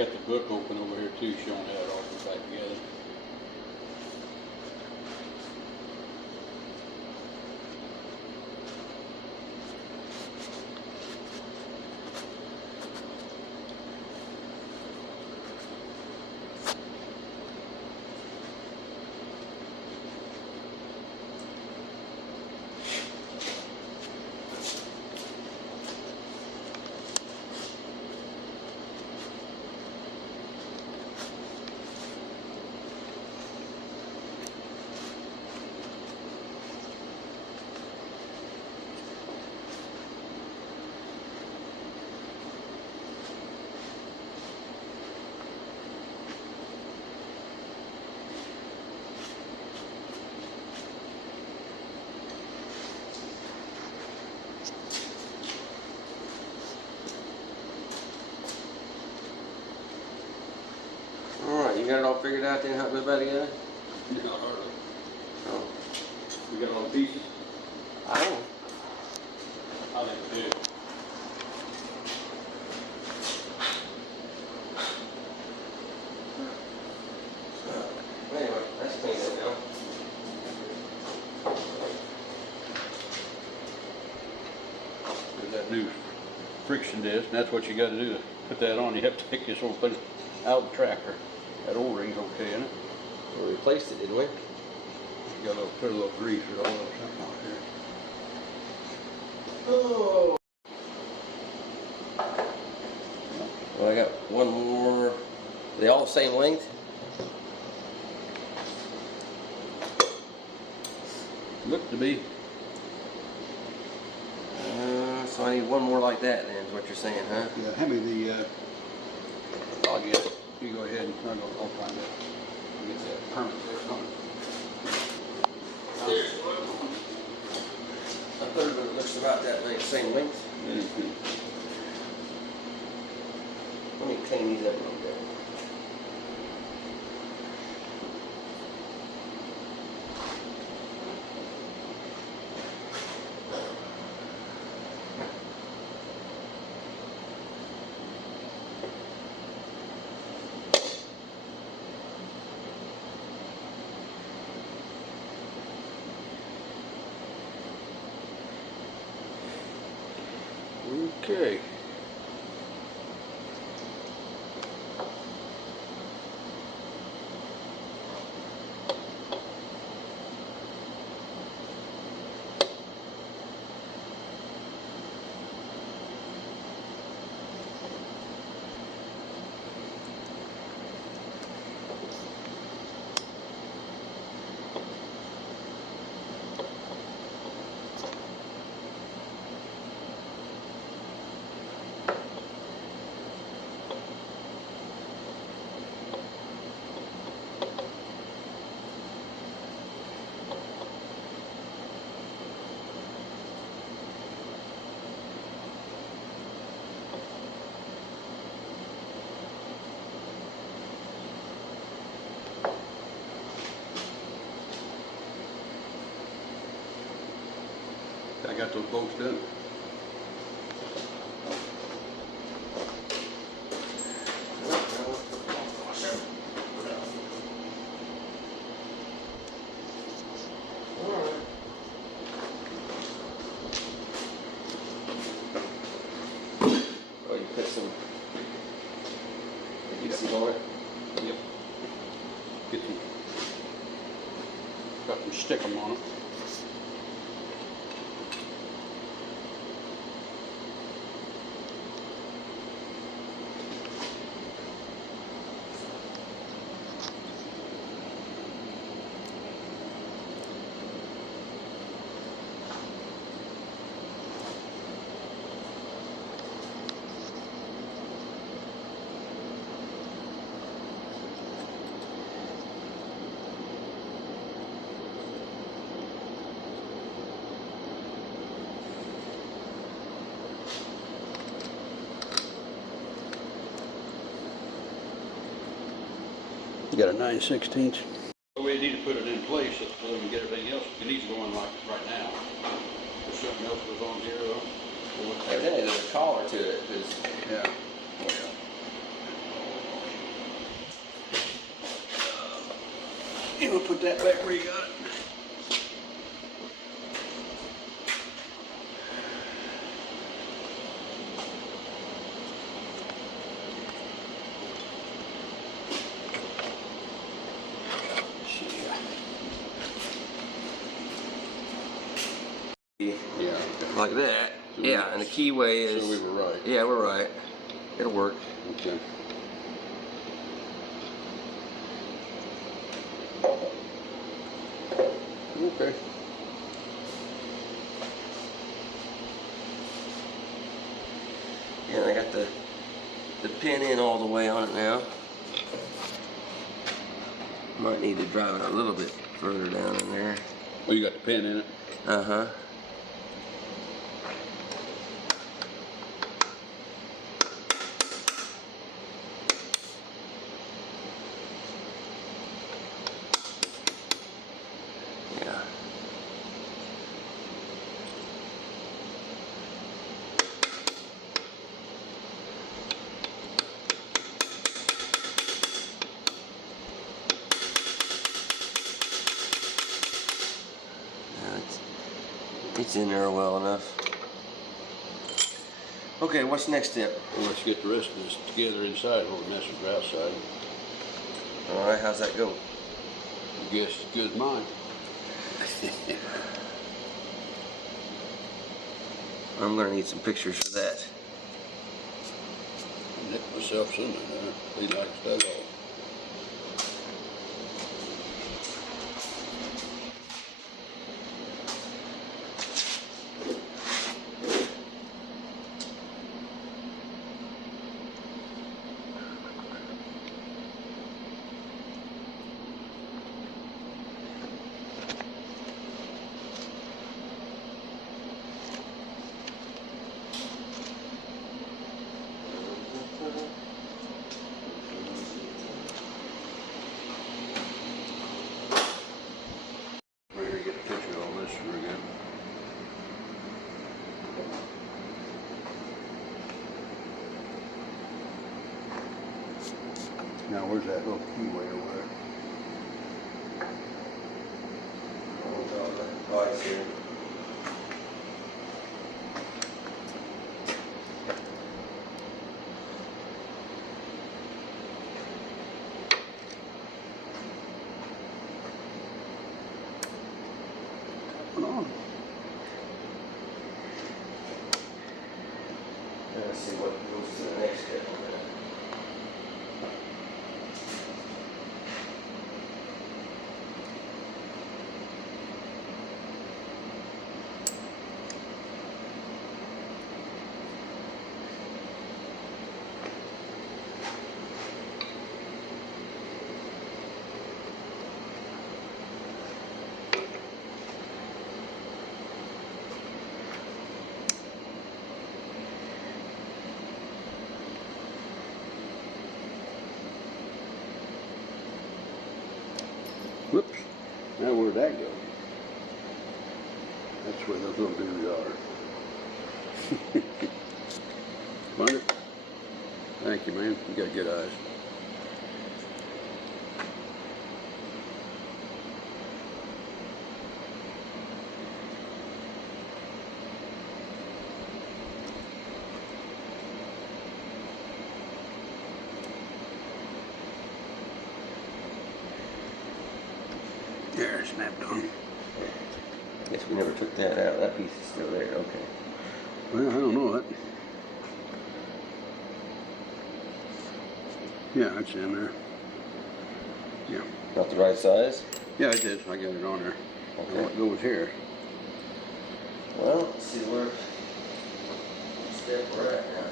got the book open over here too, showing how it all goes back together. Alright, you got it all figured out then how it goes back together? Not hardly. Oh. We got all the pieces? I don't know. I think we do. Anyway, that's clean up now. There's that new friction disc, and that's what you got to do to put that on. You have to take this whole thing out of the tractor. That O-ring's okay, isn't it? We replaced it, didn't we? You got to put a little grease or oil or something on here. Oh. Well, I got one more. Are they all the same length? Look to be. So I need one more like that then, is what you're saying, huh? Yeah, hand me the, I'll get it. You go ahead and I'll find it. I'll get that permit there on it. A third of it looks about that length, same length. Let me clean these up a little bit. Okay. I got those bolts done. Oh, you put some adhesive on it? Yep. Get them. Got them stick them on it. You got a 9/16. We need to put it in place so we can get everything else. It needs to go in like right now. There's something else goes on here though. Evidently there's a collar to it. Yeah. You want to put that back where you got it? Yeah. Like that. Yeah, and the keyway is. So we were right. Yeah, we're right. It'll work. Okay. Okay. Yeah, I got the pin in all the way on it now. Might need to drive it a little bit further down in there. Oh, you got the pin in it? Uh-huh. Yeah. It's in there well enough. Okay, what's the next step? Well, let's get the rest of this together inside while we mess with the outside. Alright, how's that go? I guess as good as mine. I'm gonna need some pictures for that. I nicked myself some in there. He likes that all. We're here to get a picture of all this again. Now where's that little keyway over there? Oh, I see it. What's going on? Let's see what goes to the next step on that. Whoops. Now where'd that go? That's where those little dudes are. Find it? Thank you, man. You got good eyes. There, snapped on. Guess we never took that out. That piece is still there. Okay. Well, I don't know that. Yeah, it's in there. Yeah. Not the right size? Yeah, it is. I got it on there. Okay. What goes here? Well, let's see where step we're at now.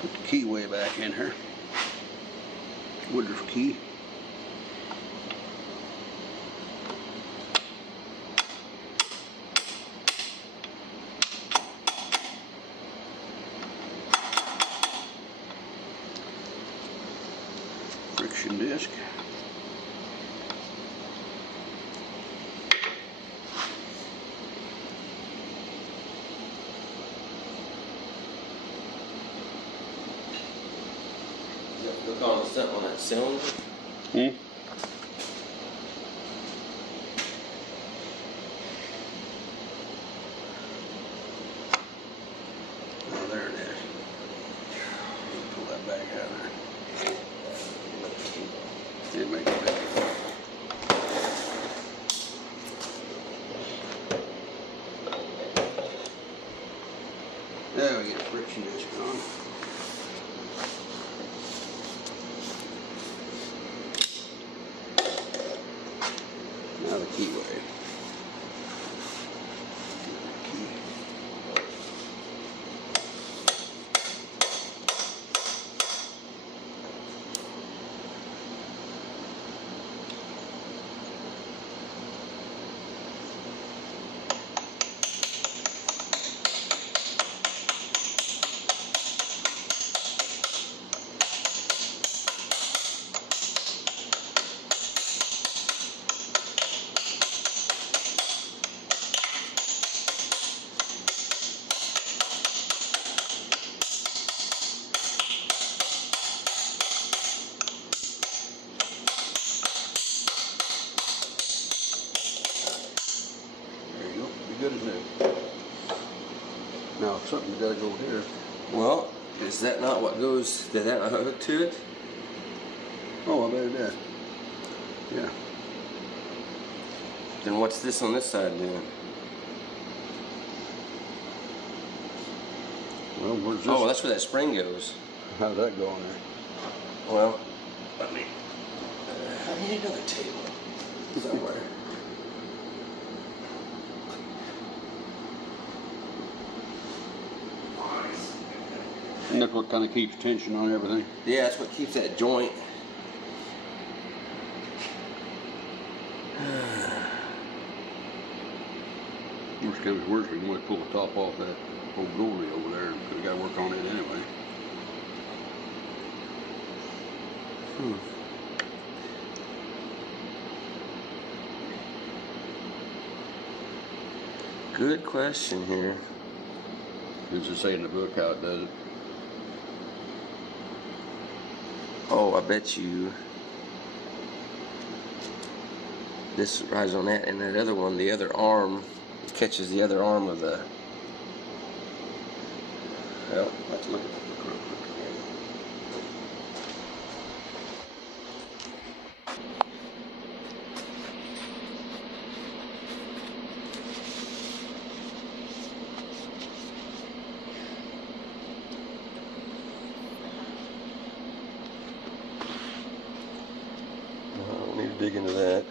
Put the key way back in here. Woodruff key. friction disc. Look on something on that cylinder. Hmm? Oh, there it is. Pull that back out of there. It makes a big difference. There we get the friction disc on. Now the keyway. Good as new. Now something does go here. Well, is that not what goes? Did that not hook to it? Oh, I bet it does. Yeah. Then what's this on this side doing? Well, where's this? Oh, that's where that spring goes. How's that go on there? Well, I mean, I need another table somewhere. And that's what kind of keeps tension on everything. Yeah, that's what keeps that joint. Worst comes to worst, we can always pull the top off that old goldie over there, because we got to work on it anyway. Good question here. Does it say in the book how it does it? Oh, I bet you this rides on that, and that other one, the other arm, catches the other arm of the. Well, let's look at the book real quick again. I don't need to dig into that.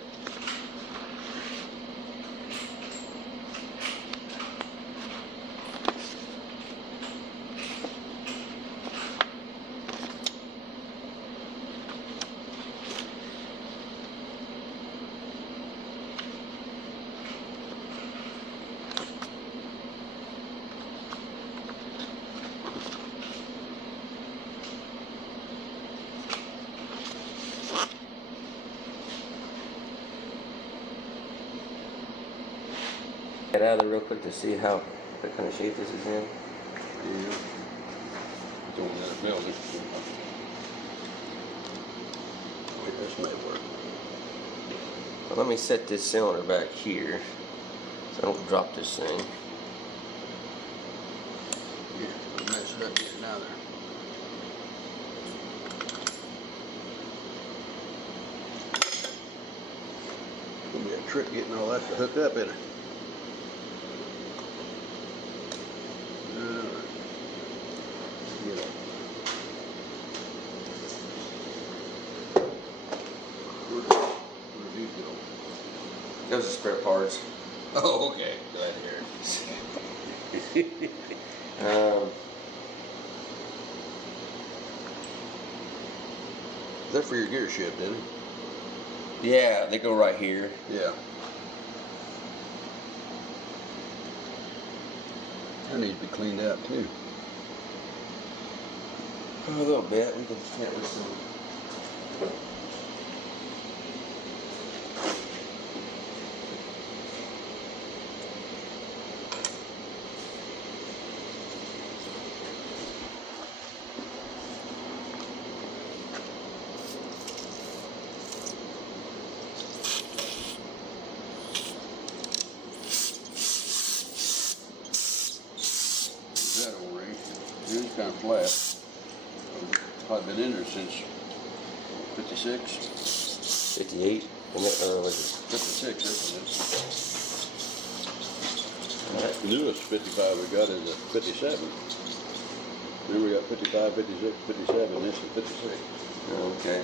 Get out of there real quick to see what kind of shape this is in. Yeah. Don't let it melt it. Wait, this may work. Well, let me set this cylinder back here so I don't drop this thing. Yeah, we'll mess it up getting out of there. It's gonna be a trick getting all that to hook up in it. Get it. Where'd these go? Those are spare parts. Oh, okay. Glad to hear it. Is that for your gear shift, isn't it? Yeah, they go right here. Yeah. That needs to be cleaned out too. A little bit. We can fit with some kind of flat. I've been in there since 56. 58, or was it? 56, this one is. Alright. The newest 55 we got is a 57. Then we got 55, 56, 57, this is 56. Okay.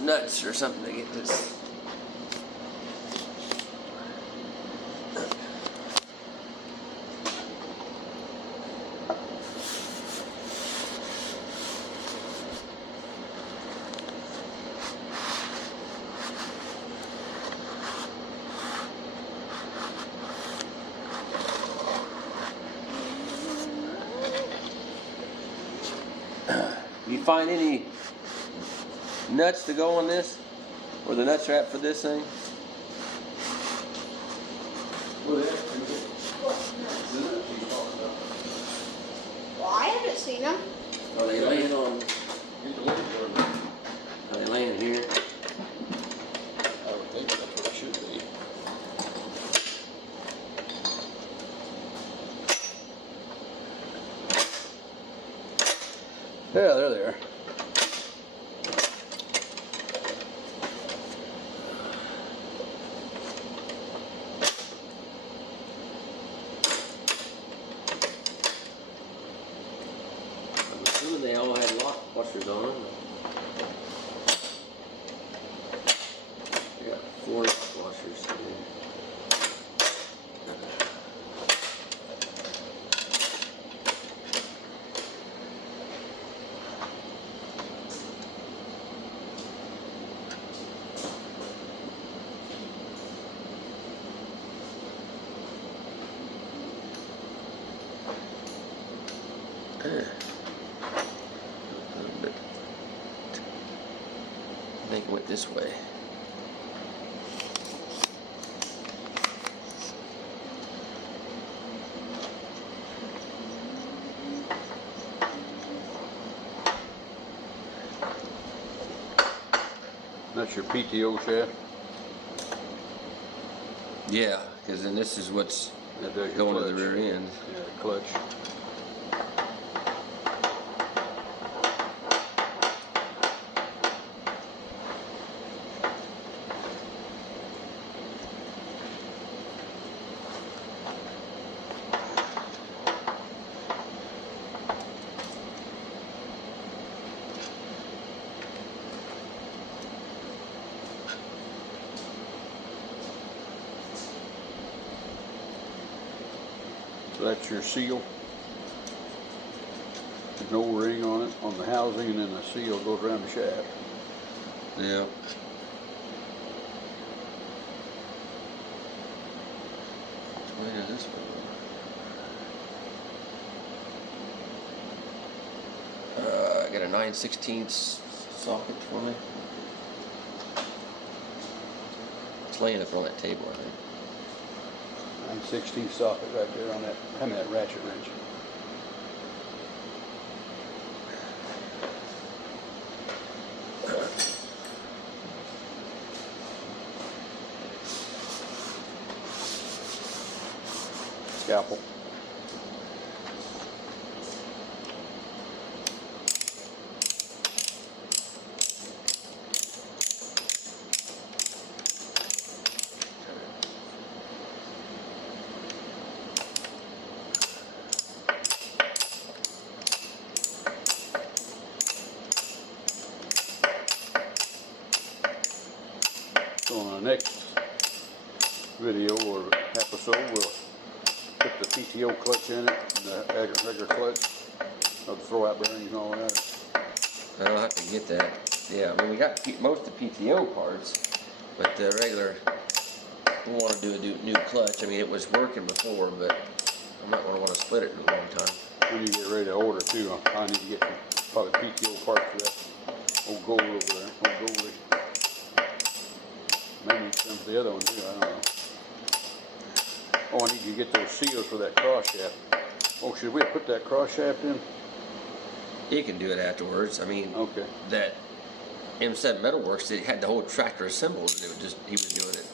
Nuts or something to get this. You find any nuts to go on this? Or the nut strap for this thing? Well, I haven't seen them. Are they laying on? Are they laying here? I would think that's what it should be. Yeah, they're there. I'm assuming they all had lock washers on them. They got 4 lock washers. I think it went this way. That's your PTO shaft. Yeah, because then this is what's That does your going to the clutch. rear end. Yeah, clutch. So that's your seal. There's an O-ring on it, on the housing, and then the seal goes around the shaft. Yeah. Where does this one go? I got a 9/16 socket for me. It's laying up on that table, I think. 9/16 socket right there on that, that ratchet wrench. Scalpel. So on the next video or episode, we'll put the PTO clutch in it, and the regular clutch, of the throw-out bearings and all that. I'll have to get that. Yeah, I mean, we got most of the PTO parts, but the regular, we want to do a new clutch. I mean, it was working before, but I'm not going to want to split it in a long time. When you get ready to order too, I need to get probably PTO parts for that old gold over there, old goldie. Maybe some for the other one too, I don't know. Oh, I need to get those seals for that cross shaft. Oh, should we have put that cross shaft in? You can do it afterwards. I mean, Okay. that M7 Metalworks, it had the whole tractor assembled, and he was doing it.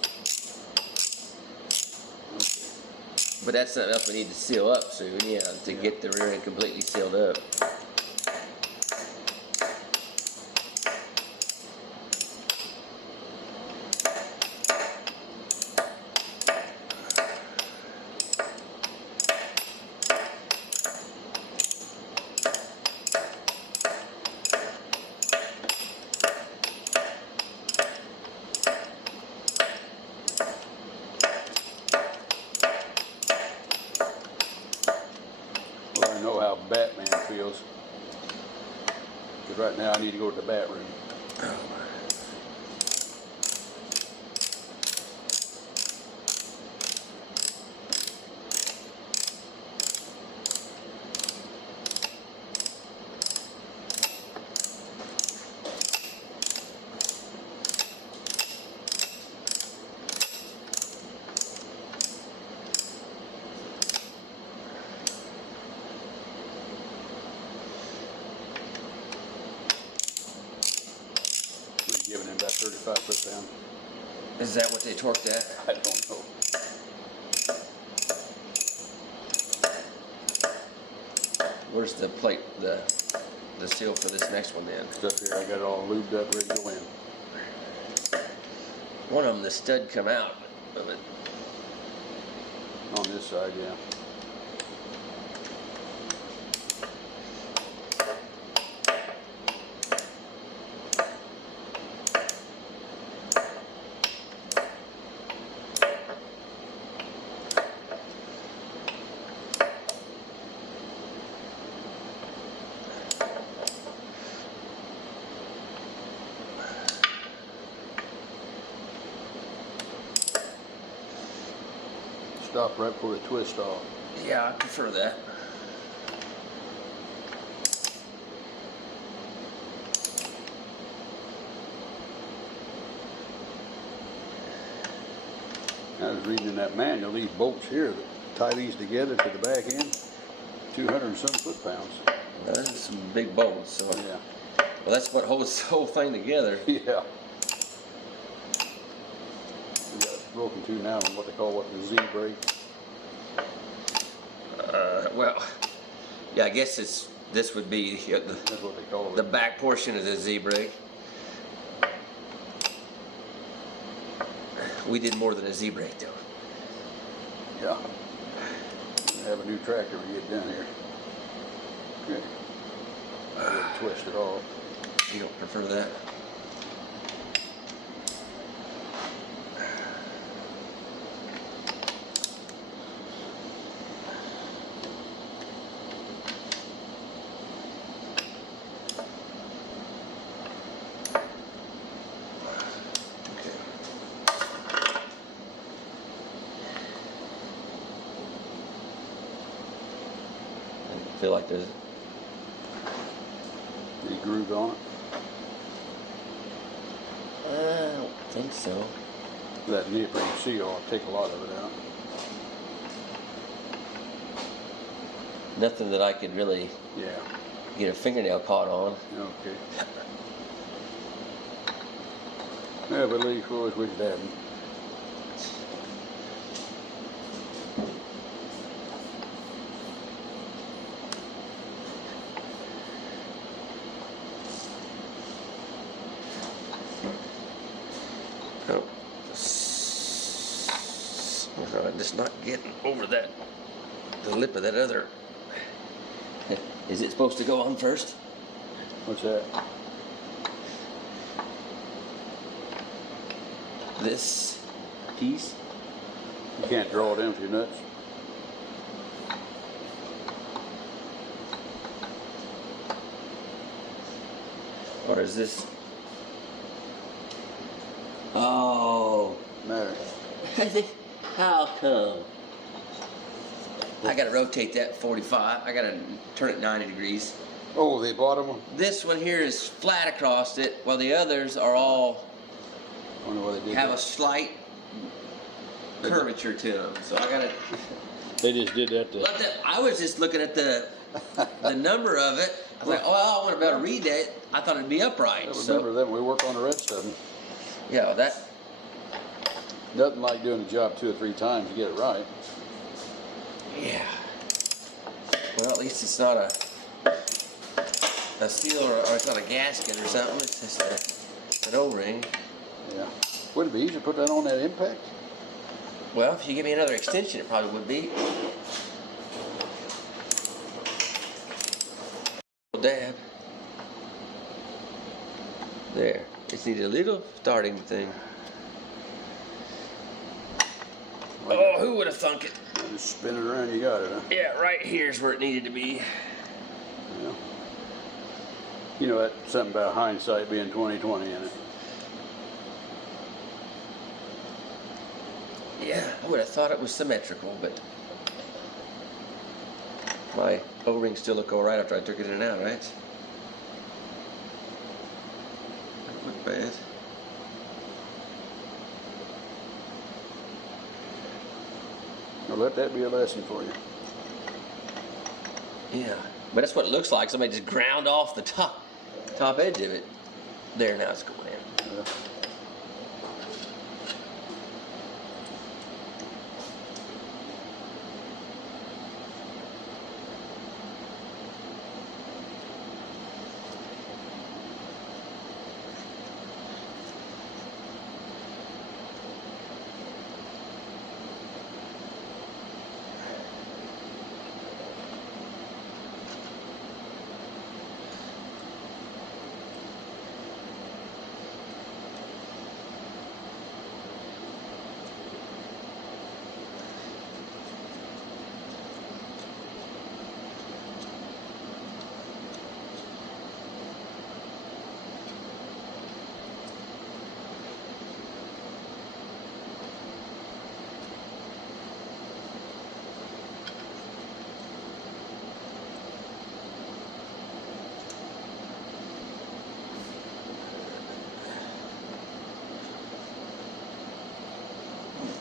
But that's something else we need to seal up soon, yeah, to get the rear end completely sealed up. Well, I know how Batman feels. Because right now I need to go to the bat room. We're giving him about 35 foot-pounds. Is that what they torqued at? I don't know. Where's the plate, the seal for this next one then? It's up here. I got it all lubed up, ready to go in. One of them, the stud come out of it. On this side, yeah. Stop right before the twist off. Yeah, I prefer that. I was reading in that manual, these bolts here that tie these together to the back end, 200 and some foot-pounds. Those are some big bolts, so. Yeah. Well, that's what holds the whole thing together. Yeah. We got it broken to now on what they call the Z brake. Well, yeah, I guess this would be That's what they call the it. back portion of the Z brake. We did more than a Z brake though. Yeah. We have a new tractor when we get down here. Okay. Twist it off. You don't prefer that? Feel like there's Any groove on it? I don't think so. That neoprene seal will take a lot of it out. Nothing that I could really Yeah. get a fingernail caught on. Okay. Yeah, but at least we always wish it hadn't. Oh. I'm just not getting over that, the lip of that other. Is it supposed to go on first? What's that? This piece? You can't draw it in with your nuts. Or is this? Oh. No. How come? I gotta rotate that 45. I gotta turn it 90 degrees. Oh, the bottom one? This one here is flat across it, while the others are all Wonder why they did have that. a slight curvature to them. So I gotta. They just did that to. But I was just looking at the number of it. I was like, oh, I want to be able to read that. I thought it'd be upright. Remember that we work on the rest of them. Yeah, well, that. Nothing like doing a job 2 or 3 times to get it right. Yeah. Well, at least it's not a steel or it's not a gasket or something. It's just an O-ring. Yeah. Would it be easier to put that on that impact? Well, if you give me another extension, it probably would be. Dab. There. Just need a little starting thing. Oh, who would have thunk it? Just spin it around, you got it, huh? Yeah, right here's where it needed to be. Yeah. You know, that's something about hindsight being 20/20 in it. Yeah, I would have thought it was symmetrical, but my O-ring still look all right after I took it in and out, right? Don't look bad. Now let that be a lesson for you. Yeah, but that's what it looks like. Somebody just ground off the top edge of it. There, now it's going in. Yeah.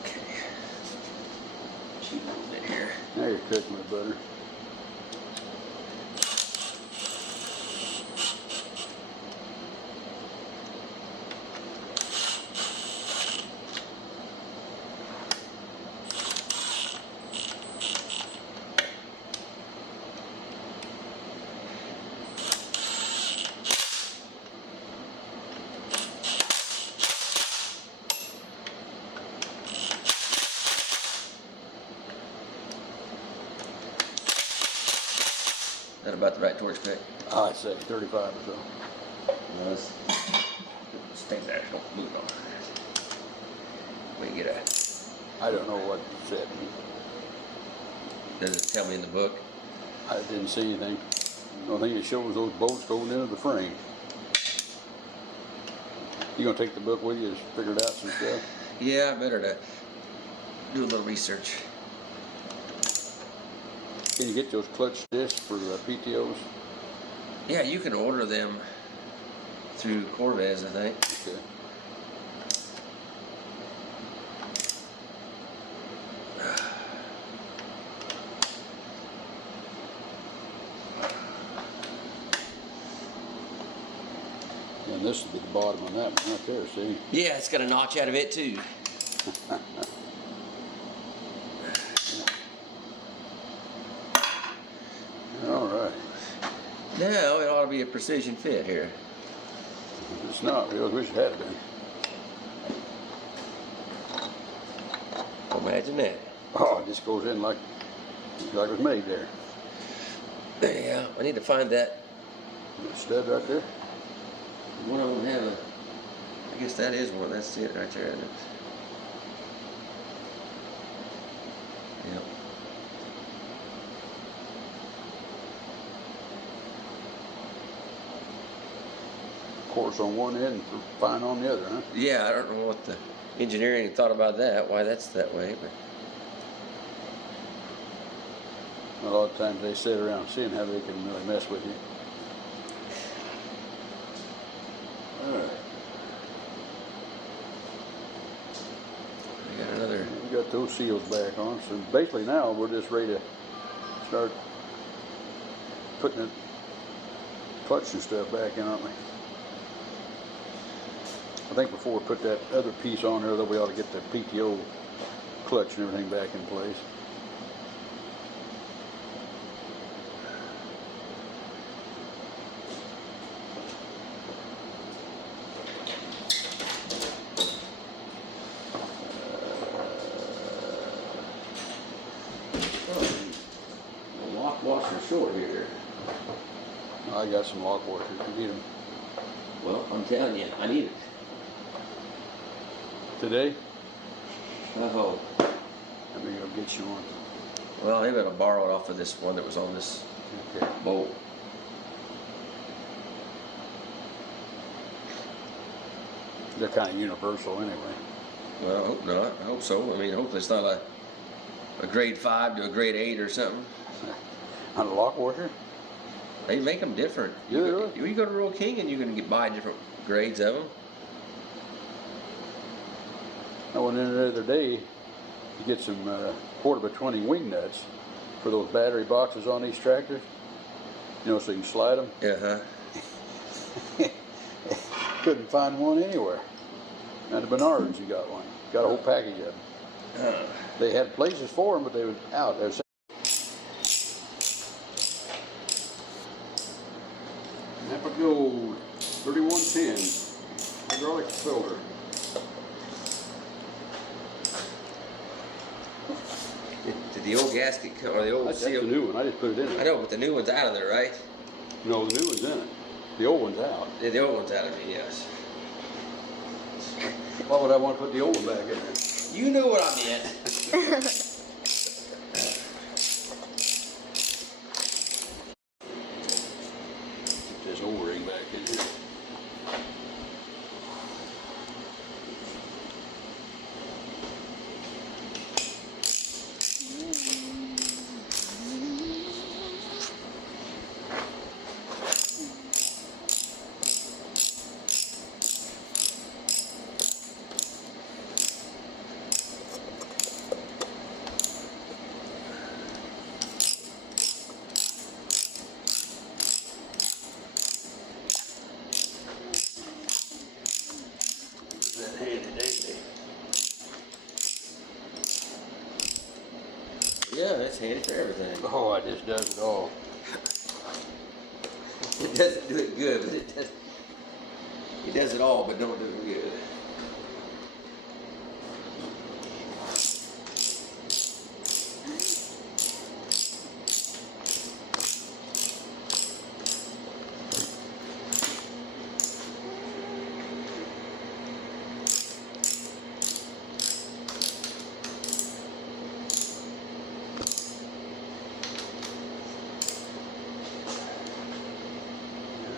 Okay. Shoot a little bit here. Now you're cooking with butter. Is that about the right torch spec? I'd say 35 or so. No, let's stay there. Don't move on. We get a. I don't know what it said. Does it tell me in the book? I didn't see anything. The only thing it shows those bolts going into the frame. You gonna take the book with you to figure out some stuff? Yeah, better to do a little research. Can you get those clutch discs for the PTOs? Yeah, you can order them through Corvez, I think. Okay. And this would be the bottom on that one right there, see? Yeah, it's got a notch out of it too. All right. Now it ought to be a precision fit here. It's not. We wish it had been. Imagine that. Oh, it just goes in like it was made there. Yeah, I need to find that. That stud right there. One of them have a. I guess that is one. That's it right there. Isn't it? Yep. Coarse on one end and fine on the other, huh? Yeah, I don't know what the engineering thought about that. Why that's that way, but. A lot of times they sit around seeing how they can really mess with you. All right. We got another We got those seals back on. So basically now we're just ready to start putting the clutch and stuff back in, aren't we? I think before we put that other piece on there, that we ought to get the PTO clutch and everything back in place. The lock washer short here. I got some lock washers. You need them Well, I'm telling you, I need it. today? Oh. Let me go get you one. Well, maybe I'll borrow it off of this one that was on this Okay. bolt. They're kind of universal anyway. Well, I hope not. I hope so. I mean, hopefully it's not a grade 5 to a grade 8 or something. On a lock washer? They make them different. Yeah, they are. You go to Royal King and you can buy different grades of them. I went in the other day to get some quarter by 20 wing nuts for those battery boxes on these tractors. You know, so you can slide them. Uh-huh. Couldn't find one anywhere. At the Menards, you got one. Got a whole package of them. They had places for them, but they were out. They were Napa Gold 3110 hydraulic filter. Did the old gasket come, or the old That's seal? the new one. I just put it in I there. know, but the new one's out of there, right? No, the new one's in it. The old one's out. Yeah, the old one's out of it, yes. Why would I want to put the old one back in there? You know what I meant. Put this O-ring back in here. That handy dandy. Yeah, that's handy for everything. Oh, it just does it all. It doesn't do it good, but it does it all, but don't do it good.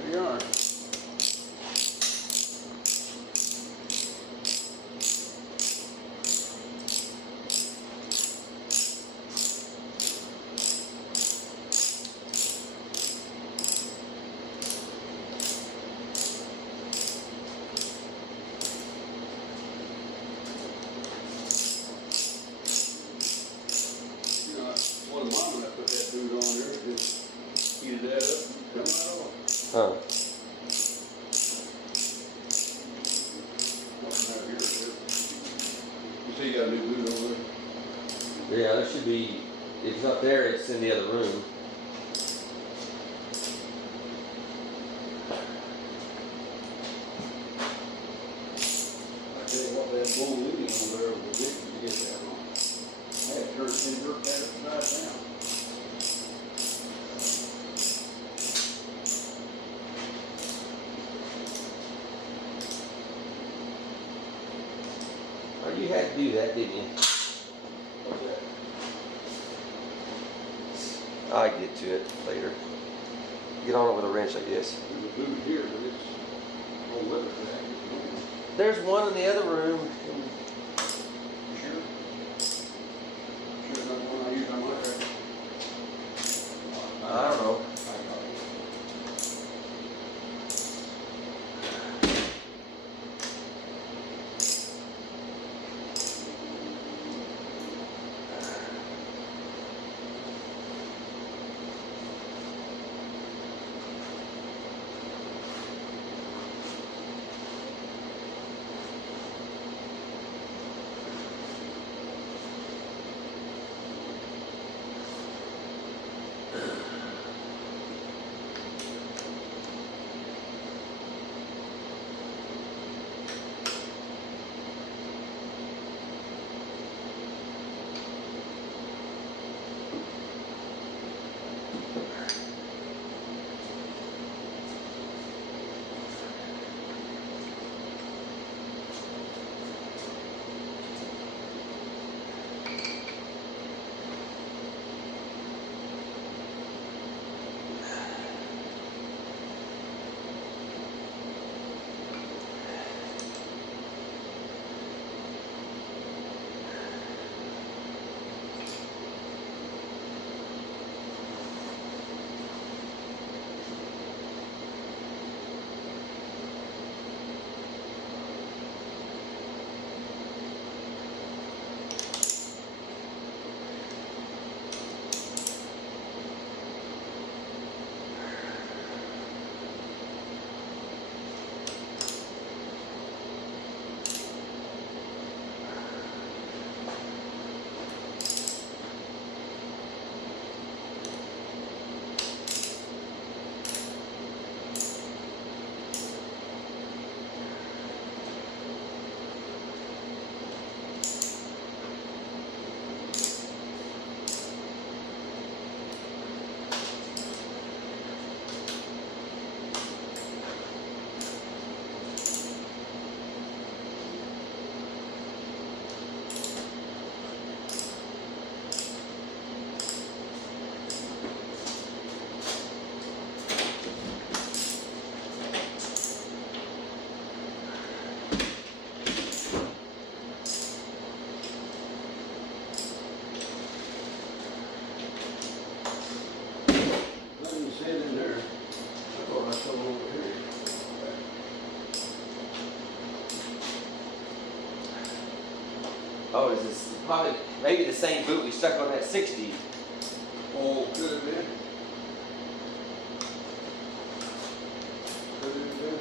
There you are. You know, one of mine when I put that dude on there, just heated that up and come right off. Huh. You see, you got a new boot over there? Yeah, there should be, if it's not there, it's in the other room. I tell you what, that bull leading over there was ridiculous to get that on. I had to invert that upside down. Oh, you had to do that, didn't you? What's that? I get to it later. Get on it with a wrench, I guess. There's a boot here, but it's all leather jacket. There's one in the other room. Sure. Sure, not the one I use on my tractor. I don't know. Oh, is this probably maybe the same boot we stuck on that 60? Oh, could have been. Could have been.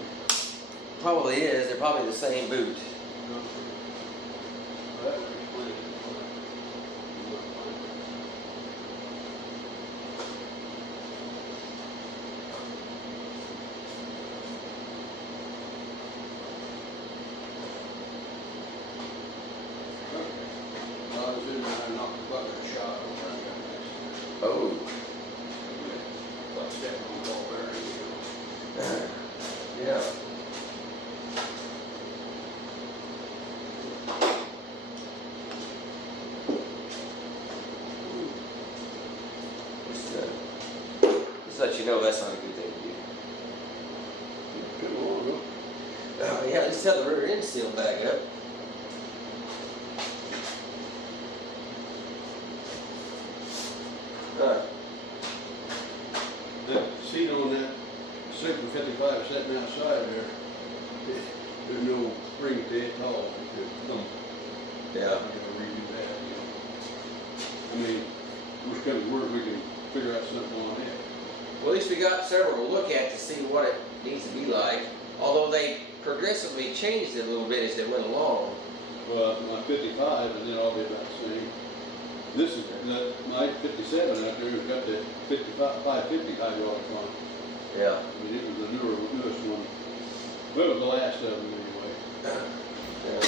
Probably is. They're probably the same boot. No. That would explain it. I was in there and knocked the bucket shot over and got next. Oh. Like stepping on the ball bearing. Yeah. Just let you know that's not a good thing to do. Come on, huh? Yeah, let's have the rear end seal back up. That seat on that Super 55 sitting outside there, there's no spring to it at all. You could come, Yeah. I gotta redo that, you know. I mean, worst comes to worst, we can figure out something on that. Well, at least we got several to look at to see what it needs to be like. Although they progressively changed it a little bit as they went along. Well, my 55, and then I'll be about the same. This is, my 57 out there has got the 550 hydraulic on it. Yeah. I mean, it was the newest one. Well, it was the last of them anyway. Yeah.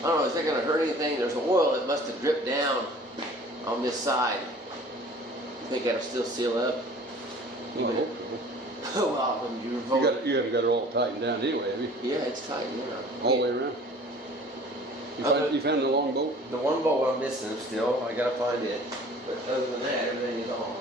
I don't know, is that going to hurt anything? There's oil that must have dripped down on this side. You think that'll still seal up? Well, I hope so. Well, when you You revolt. you haven't got it all tightened down anyway, have you? Yeah, it's tight, yeah. All the way around? You found the long bolt? The one bolt I'm missing still, I gotta find it. But other than that, everything is on.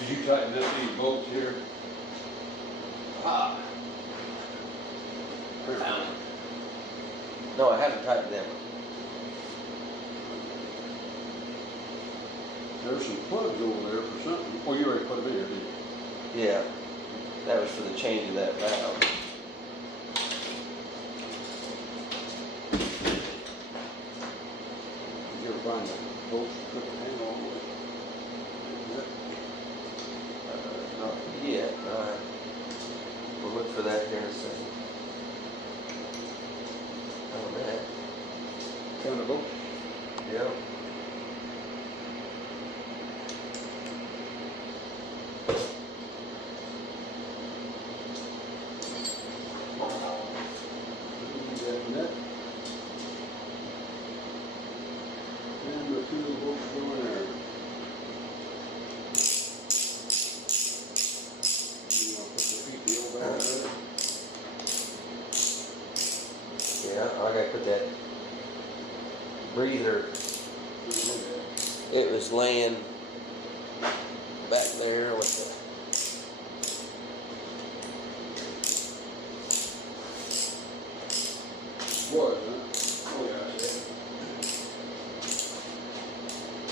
Did you tighten up these bolts here? Ah. Found it. No, I haven't tightened them. There's some plugs over there for something. Oh, you already put them in here, didn't you? Yeah. That was for the change of that valve. Did you ever find the bolts to put the handle on with? No. for that here in a second. Oh, man. Thunderbolt. Yeah. Net. And the two bolts go in there. You want to put the PTO back there? Yeah, I gotta put that breather. It was laying back there with the. Was, huh? Oh, yeah, I see.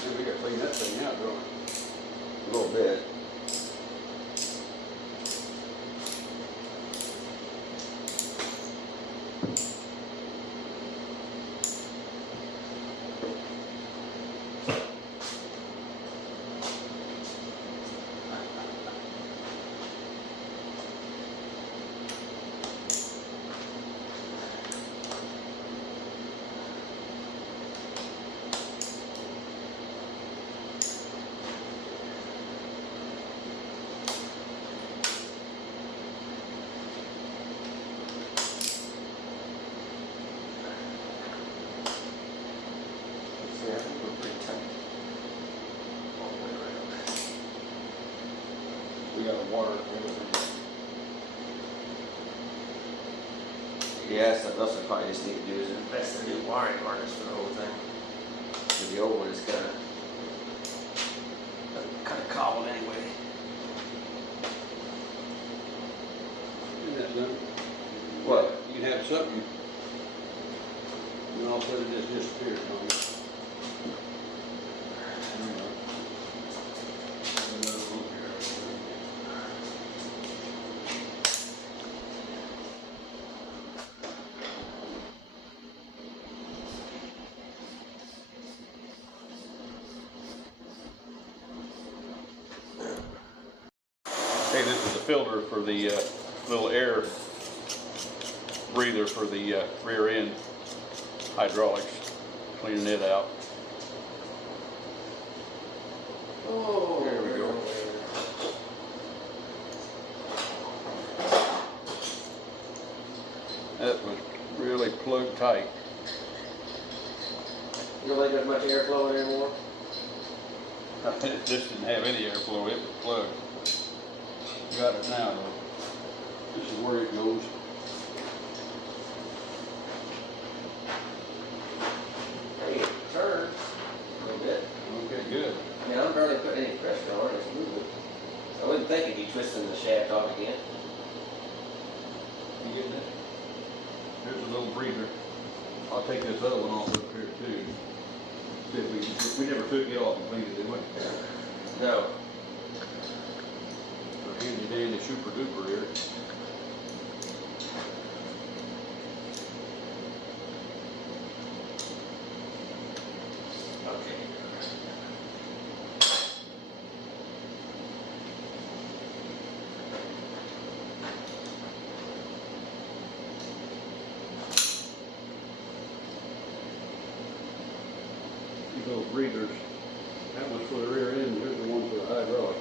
And we gotta clean that thing out, don't we? A little bit. See, I think we're pretty tight. All the way around. We got a water and everything. Yeah, something else I probably just need to do is invest in a new wiring harness for the whole thing. 'Cause the old one is kind of cobbled anyway. Isn't that something? What? You can have something, and all of a sudden it just disappears on you. Another one here. Hey, this is the filter for the little air breather for the rear end hydraulics. Cleaning it out. Oh, there we go. That was really plugged tight. You don't think there's much airflow anymore? It just didn't have any airflow. It was plugged. Got it now though. This is where it goes. Hey, it turns a little bit. Okay, good. I mean, I'm barely putting any pressure on it. It's moving. I wouldn't think it'd be twisting the shaft off again. You getting it? Here's a little breather. I'll take this other one off up here too. See if we never took it off and cleaned it, did we? No. Handy dandy super duper here. Okay. These little breathers. That one's for the rear end. Here's the one for the hydraulic.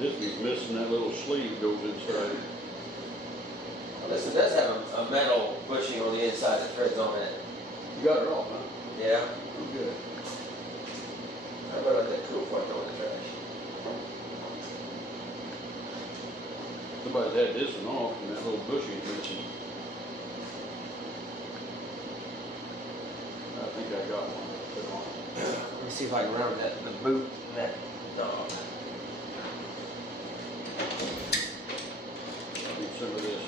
This is missing that little sleeve goes inside. This one does have a metal bushing on the inside that threads on it. You got it all, huh? Yeah. Oh, good. How about that cool front door in the trash? Somebody's had this one off and that little bushing missing. I think I got one. Put it on. Let me see if I can remember the boot and that dog. Need some of this.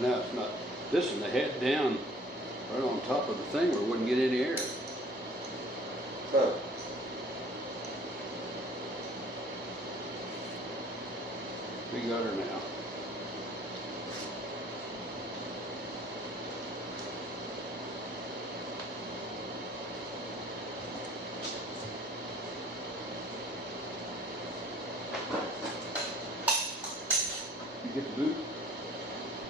now it's not, this is the head down, right on top of the thing where it wouldn't get any air. Huh. We got her now. You get the boot?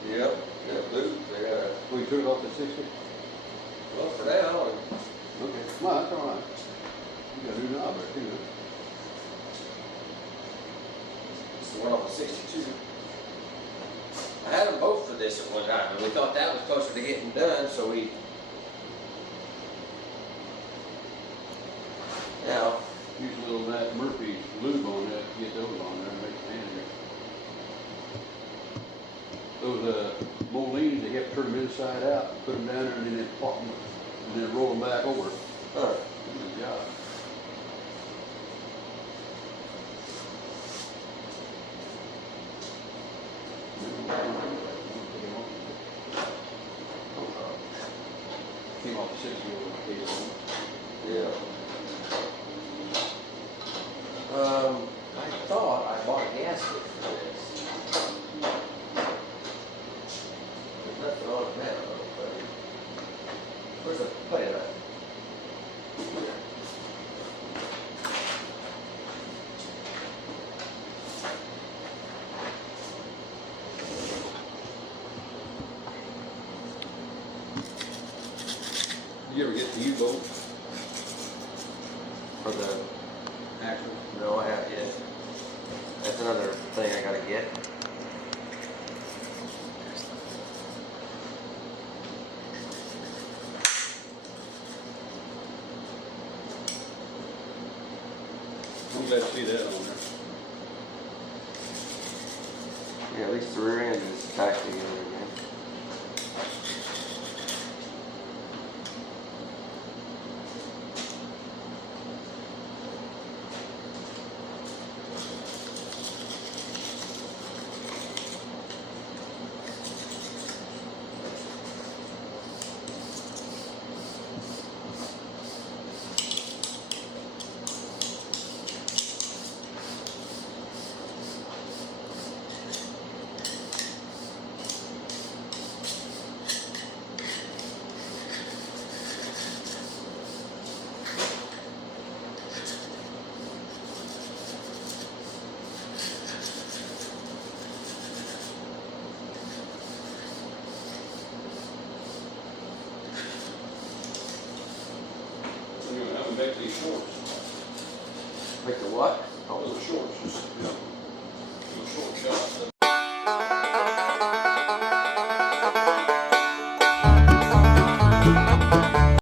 Yep, that boot, they got a, Well, you took it off the 60? well, for now, Okay, well, that's all right. You got a new knob there too, huh? it's the one off of 62. I had them both for this at one time, and we thought that was closer to getting done, so we. Now, Use a little of that Murphy lube on that, to get those on there and make it handier. Those Molines, they have to turn them inside out, put them down there, and then pop them, and then roll them back over. huh, Good job. Came off the 60 over the case. yeah. I thought I bought a gasket for this. There's nothing on it now, but where's the putty at? You ever get the U-boat For the, axle? no, I haven't yet. That's another thing I gotta get. I'm glad to see that on there. Yeah, at least the rear end is attached together again. I'm gonna have them make these shorts. Make the what? Those are shorts, just, you know, little short shots.